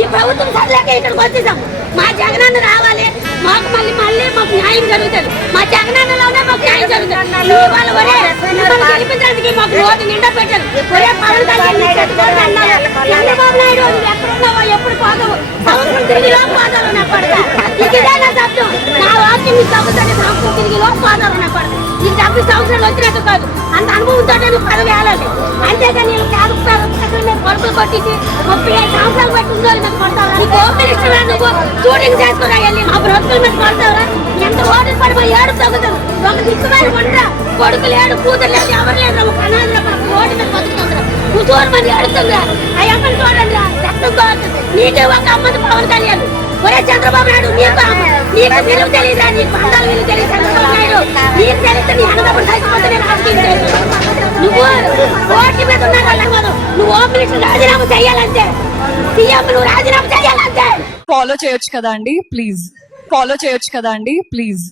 ఈ ప్రభుత్వం సరిలేక ఇక్కడికి వచ్చేసాం. మా జగనన్న రావాలి, మాకు మళ్ళీ మాకు న్యాయం జరుగుతుంది. మా జగనన్నలోనే మాకు న్యాయం జరుగుతుంది. ఇవాళ ఒరే మిమ్మల్ని గెలిపించడానికి మాకు రోడ్డు నిండా పెట్టారు. ఒరే పవన్ కళ్యాణ్ చంద్రబాబు నాయుడు నువ్వు ఎక్కడున్నావో ఎప్పుడు పోతావు, సంవత్సరం తిరిగి లోపు పోతావు నా పడతా. ఇదే నా శబ్దం, నా వాక్యం మీకు తగ్గుతుంది. సంవత్సరం తిరిగి లోపు పోతావు నా పడతా. ఈ 70 సంవత్సరాలు వచ్చినట్టు కాదు, అంత అనుభవంతో నువ్వు పదవి వేయాలి. అంతేగాని నేను కొడుకులు కొట్టించి 35 సంవత్సరాలు బట్టి ఉండాలి నాకు కొడతావా? నీకు హోమ్ మినిస్టర్ నువ్వు షూటింగ్ చేసుకున్నా వెళ్ళి మా ప్రభుత్వం మీద కొడతావా? ఎంత ఓట్లు పడిపోయి ఏడు తగ్గుతుంది. ఒక దిక్కుమాలి ఉండరా, కొడుకు లేడు, కూతురు లేదు, ఎవరు లేదు, ఒక అనాథ ఓటు మీద బతుకుతుందిరా. కూతురు మంది ఏడుతుందిరా. ఆ అమ్మని చూడండిరా, రక్తం కావచ్చు. నీకే ఒక అమ్మని పవన్ కళ్యాణ్. ఒరే చంద్రబాబు నాయుడు, నీకు విలువ తెలియదా? నీకు బంధాల విలువ తెలియదు చంద్రబాబు నాయుడు. నీకు తెలిస్తే నీ అన్నదమ్ముడు కలిసిపోతే నేను రాజకీయం నువ్వు ఓట్ల మీద ఉన్నా వాళ్ళ నువ్వు హోమ్ మినిస్టర్ రాజీనామా చేయాలంటే, సీఎం నువ్వు రాజీనామా చేయాలంటే ఫాలో చేయొచ్చు కదా అండి ప్లీజ్.